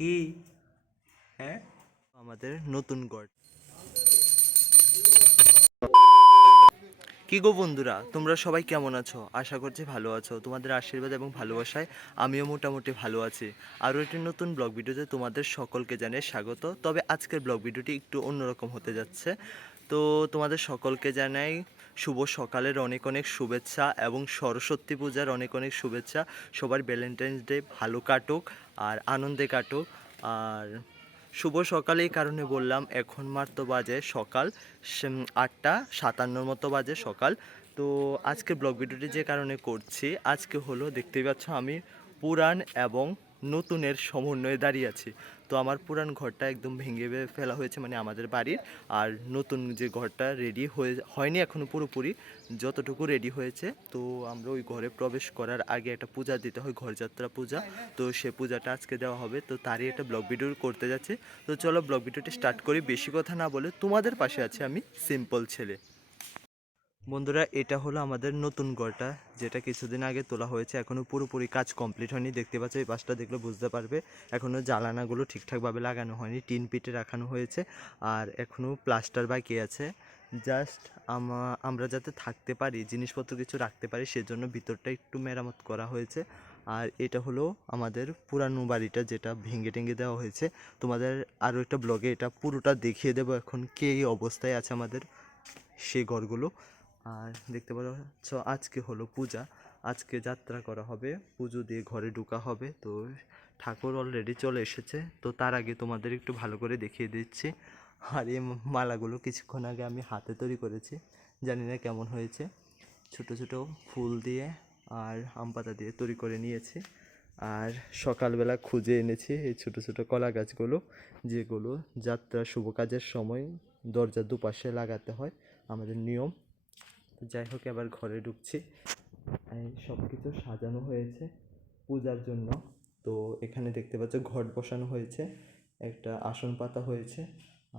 কি? হ্যাঁ? আমাদের নতুন গড় কি গো বন্ধুরা, তোমরা সবাই কেমন আছো? আশা করছি ভালো আছো। তোমাদের আশীর্বাদ এবং ভালোবাসায় আমিও মোটামুটি ভালো আছি। আরও একটি নতুন ব্লগ ভিডিওতে তোমাদের সকলকে জানিয়ে স্বাগত। তবে আজকের ব্লগ ভিডিওটি একটু অন্যরকম হতে যাচ্ছে। তো তোমাদের সকলকে জানাই শুভ সকালের অনেক অনেক শুভেচ্ছা এবং সরস্বতী পূজার অনেক অনেক শুভেচ্ছা। সবার ভ্যালেন্টাইন্স ডে ভালো কাটুক আর আনন্দে কাটুক। আর শুভ সকালে এই কারণে বললাম, এখন মাত্র বাজে সকাল আটটা সাতান্নর মতো বাজে সকাল। তো আজকে ব্লগ ভিডিওটি যে কারণে করছি, আজকে হলো, দেখতেই পাচ্ছ আমি পুরান এবং নতুনের সমন্বয়ে দাঁড়িয়ে আছি। তো আমার পুরান ঘরটা একদম ভেঙে ফেলা হয়েছে মানে আমাদের বাড়ির। আর নতুন যে ঘরটা রেডি হয়ে হয়নি এখনও পুরোপুরি, যতটুকু রেডি হয়েছে। তো আমরা ওই ঘরে প্রবেশ করার আগে একটা পূজা দিতে হয়, ঘরযাত্রা পূজা। তো সে পূজাটা আজকে দেওয়া হবে। তো তারই একটা ব্লগ ভিডিও করতে যাচ্ছে। তো চলো ব্লগ ভিডিওটি স্টার্ট করি। বেশি কথা না বলে তোমাদের পাশে আছে আমি সিম্পল ছেলে। বন্ধুরা, এটা হলো আমাদের নতুন ঘরটা যেটা কিছুদিন আগে তোলা হয়েছে। এখনও পুরোপুরি কাজ কমপ্লিট হয়নি, দেখতে পাচ্ছ এই পাশটা দেখলে বুঝতে পারবে। এখনও জ্বালানাগুলো ঠিকঠাকভাবে লাগানো হয়নি, টিন পিটে রাখানো হয়েছে, আর এখনও প্লাস্টার বাকি আছে। জাস্ট আমরা যাতে থাকতে পারি, জিনিসপত্র কিছু রাখতে পারি, সেজন্য ভিতরটা একটু মেরামত করা হয়েছে। আর এটা হলো আমাদের পুরানো বাড়িটা, যেটা ভেঙে টেঙ্গে দেওয়া হয়েছে। তোমাদের আরও একটা ব্লগে এটা পুরোটা দেখিয়ে দেবো এখন কে অবস্থায় আছে আমাদের সেই ঘরগুলো। আর দেখতে পাচ্ছ, আজকে হলো পূজা। আজকে যাত্রা করা হবে, পুজো দিয়ে ঘরে ঢুকা হবে। তো ঠাকুর অলরেডি চলে এসেছে, তো তার আগে তোমাদের একটু ভালো করে দেখিয়ে দিচ্ছি। আর এই মালাগুলো কিছুক্ষণ আগে আমি হাতে তৈরি করেছি, জানি না কেমন হয়েছে। ছোট ছোট ফুল দিয়ে আর আম পাতা দিয়ে তৈরি করে নিয়েছি। আর সকালবেলা খুঁজে এনেছি এই ছোট ছোট কলা গাছগুলো, যেগুলো যাত্রা শুভ কাজের সময় দরজার দুপাশে লাগাতে হয়, আমাদের নিয়ম। যাই হোক, এবার ঘরে ঢুকছি। সব কিছু সাজানো হয়েছে পূজার জন্য। তো এখানে দেখতে পাচ্ছ, ঘট বসানো হয়েছে, একটা আসন পাতা হয়েছে,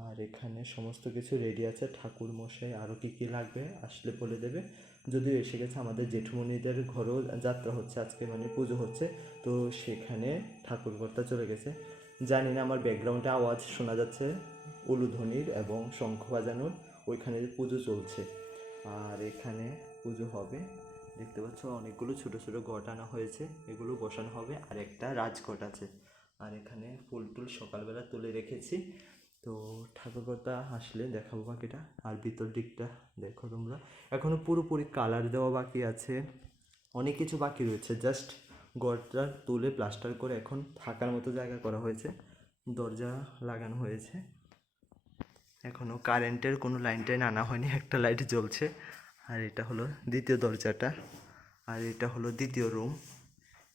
আর এখানে সমস্ত কিছু রেডি আছে। ঠাকুর মশাই আরও কী কী লাগবে আসলে বলে দেবে। যদিও এসে গেছে আমাদের জেঠুমণিদের ঘরেও যাত্রা হচ্ছে, আজকে মানে পুজো হচ্ছে, তো সেখানে ঠাকুর কর্তা চলে গেছে। জানি না আমার ব্যাকগ্রাউন্ডে আওয়াজ শোনা যাচ্ছে উলুধ্বনির এবং শঙ্খ বাজানোর, ওইখানে পুজো চলছে। আর এখানে পুজো হবে। দেখতে পাচ্ছ, অনেকগুলো ছোট ছোট ঘট আনা হয়েছে। এগুলো বসানো হবে। আর একটা রাজঘট আছে। আর এখানে ফুল টুল সকালবেলা তুলে রেখেছি। তো ঠাকুরকর্তা আসলে দেখাবো বাকিটা। আর ভিতর দিকটা দেখো তোমরা। এখনও পুরোপুরি কালার দেওয়া বাকি আছে। অনেক কিছু বাকি রয়েছে। জাস্ট ঘরটা তুলে প্লাস্টার করে এখন থাকার মতো জায়গা করা হয়েছে। দরজা লাগানো হয়েছে। এখনও কারেন্টের কোনো লাইন টাইন আনা হয়নি, একটা লাইট জ্বলছে। আর এটা হলো দ্বিতীয় দরজাটা, আর এটা হলো দ্বিতীয় রুম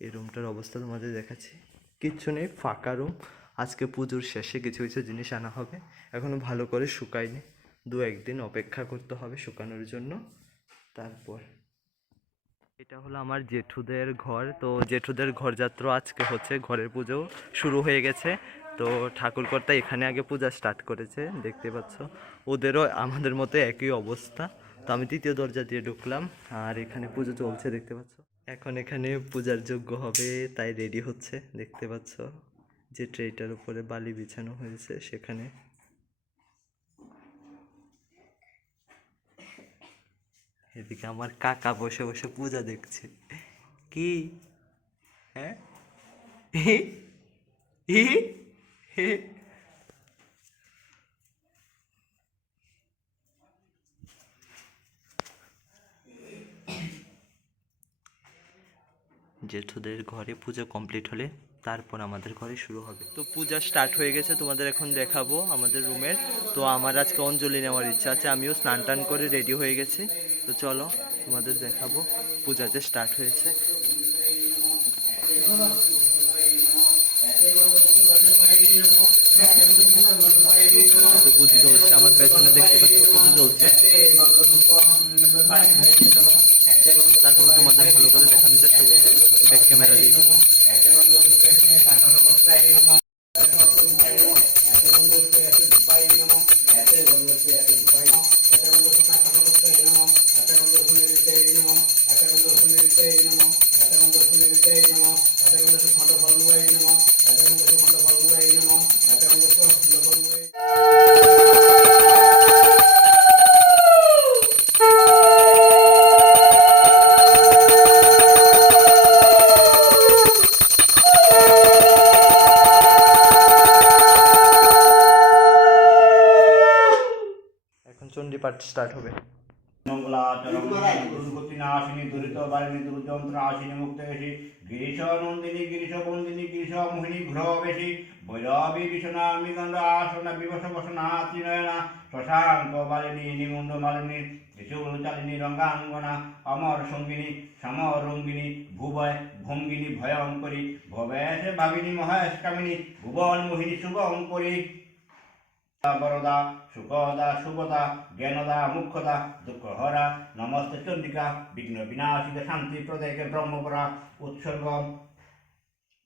এই রুমটার অবস্থা তোমাদের দেখাচ্ছি। কিচ্ছু নেই, ফাঁকা রুম আজকে পুজোর শেষে কিছু কিছু জিনিস আনা হবে। এখনও ভালো করে শুকায়নি। দু একদিন অপেক্ষা করতে হবে শুকানোর জন্য। তারপর এটা হলো আমার জেঠুদের ঘর। তো জেঠুদের ঘরযাত্রা আজকে হচ্ছে, ঘরের পুজো শুরু হয়ে গেছে। তো ঠাকুরকর্তা এখানে আগে পূজা স্টার্ট করেছে, দেখতে পাচ্ছ। ওদেরও আমাদের মতো একই অবস্থা। তো আমি তৃতীয় দরজা দিয়ে ঢুকলাম, আর এখানে পুজো চলছে, দেখতে পাচ্ছ। এখন এখানে পূজার যোগ্য হবে, তাই রেডি হচ্ছে, দেখতে পাচ্ছ যে ট্রেটার উপরে বালি বিছানো হয়েছে সেখানে। এদিকে আমার কাকা বসে বসে পূজা দেখছে। কি? হ্যাঁ? জেঠুদের ঘরে পুজো কমপ্লিট হলে তারপর আমাদের ঘরে শুরু হবে। তো পূজা স্টার্ট হয়ে গেছে, তোমাদের এখন দেখাবো আমাদের রুমের তো আমার আজকে অঞ্জলি নেওয়ার ইচ্ছা আছে, আমিও স্নান টান করে রেডি হয়ে গেছি। তো চলো তোমাদের দেখাবো পূজা যে স্টার্ট হয়েছে। তো পুজো চলছে আমার পেছনে দেখতে পাচ্ছ পুজো চলছে তারপর তোমাদের ভালো করে দেখানোর চেষ্টা করছি ব্যাক ক্যামেরা দিয়ে। পাঠ স্টার্ট হবে। অমর সঙ্গিনী, সমর রঙ্গিনী, ভুবয় ভঙ্গিনী, ভয়ঙ্করী, ভবেশ ভাবিনী মহেশ কামিনী, ভুবন মোহিনী, শুভঙ্করী বরদা সুখদা শুভদা জ্ঞানদা মুখ্যদা দুঃখহরা নমস্তে চন্ডিকা বিঘ্ন বিনাশিকা শান্তি প্রদেকে ব্রহ্মপরা উৎসর্গ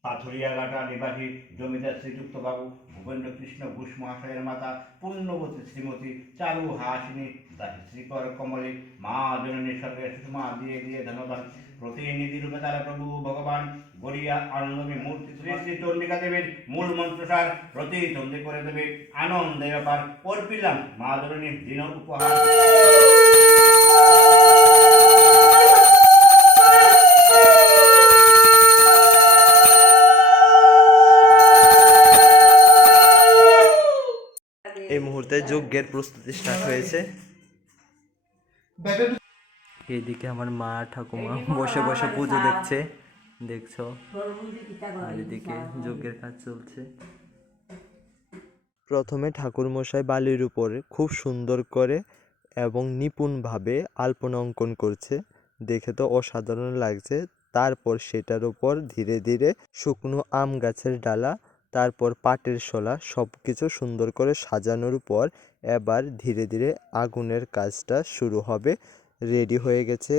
পাথুরিয়াঘাটা নিবাসী জমিদার শ্রীযুক্ত বাবু ভূপেন্দ্র কৃষ্ণ ঘোষ মহাশয়ের মাতা পুণ্যবতী শ্রীমতী চারু হাসিনী দাসী শ্রীকর কমলী মা জননী স্বর্গে সুষমা দিয়ে দিয়ে ধনবান প্রতিনিধি রূপে তারা প্রভু ভগবান গড়িয়া আনন্দমী মূর্তি শ্রী শ্রী চন্ডিকা দেবীর মূল মন্ত্রসার প্রতিদ্বন্দ্বী করে দেবে আনন্দে ব্যাপার। অর্পিলাম মা জননীর দিন উপহার। এই মুহূর্তে যজ্ঞের প্রস্তুতি স্টার্ট হয়েছে। এদিকে আমার মা, ঠাকুমা বসে বসে পুজো দেখছে। দেখছ? আর এদিকে যজ্ঞের কাজ চলছে। প্রথমে ঠাকুর মশাই বালির উপরে খুব সুন্দর করে এবং নিপুণভাবে আলপনা অঙ্কন করছে। দেখে তো অসাধারণ লাগছে। তারপর সেটার উপর ধীরে ধীরে শুকনো আম গাছের ডালা তারপর পাটের শোলা সব কিছু সুন্দর করে সাজানোর পর এবার ধীরে ধীরে আগুনের কাজটা শুরু হবে। রেডি হয়ে গেছে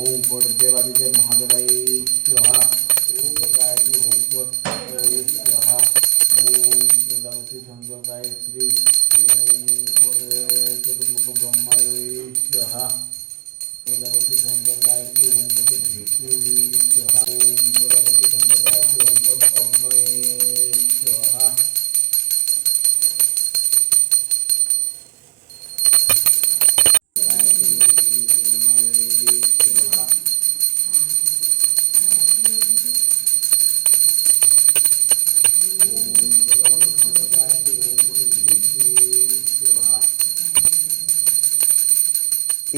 ओम गुरुदेवादिदेव महादेवाय स्वाहा ओम गायत्री ओम ओम प्रजापति संजो गायत्री ओम गुरुदेव प्रजापति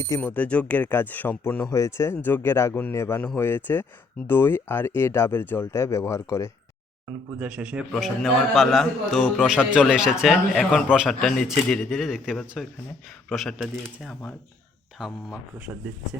ইতিমধ্যে যজ্ঞের কাজ সম্পূর্ণ হয়েছে। যজ্ঞের আগুন নেবানো হয়েছে। দই আর এ ডাবের জলটা ব্যবহার করে। পূজা শেষে প্রসাদ নেওয়ার পালা। তো প্রসাদ চলে এসেছে। এখন প্রসাদটা নিচ্ছে ধীরে ধীরে। দেখতে পাচ্ছ এখানে প্রসাদটা দিয়েছে আমার ঠাম্মা প্রসাদ দিচ্ছে।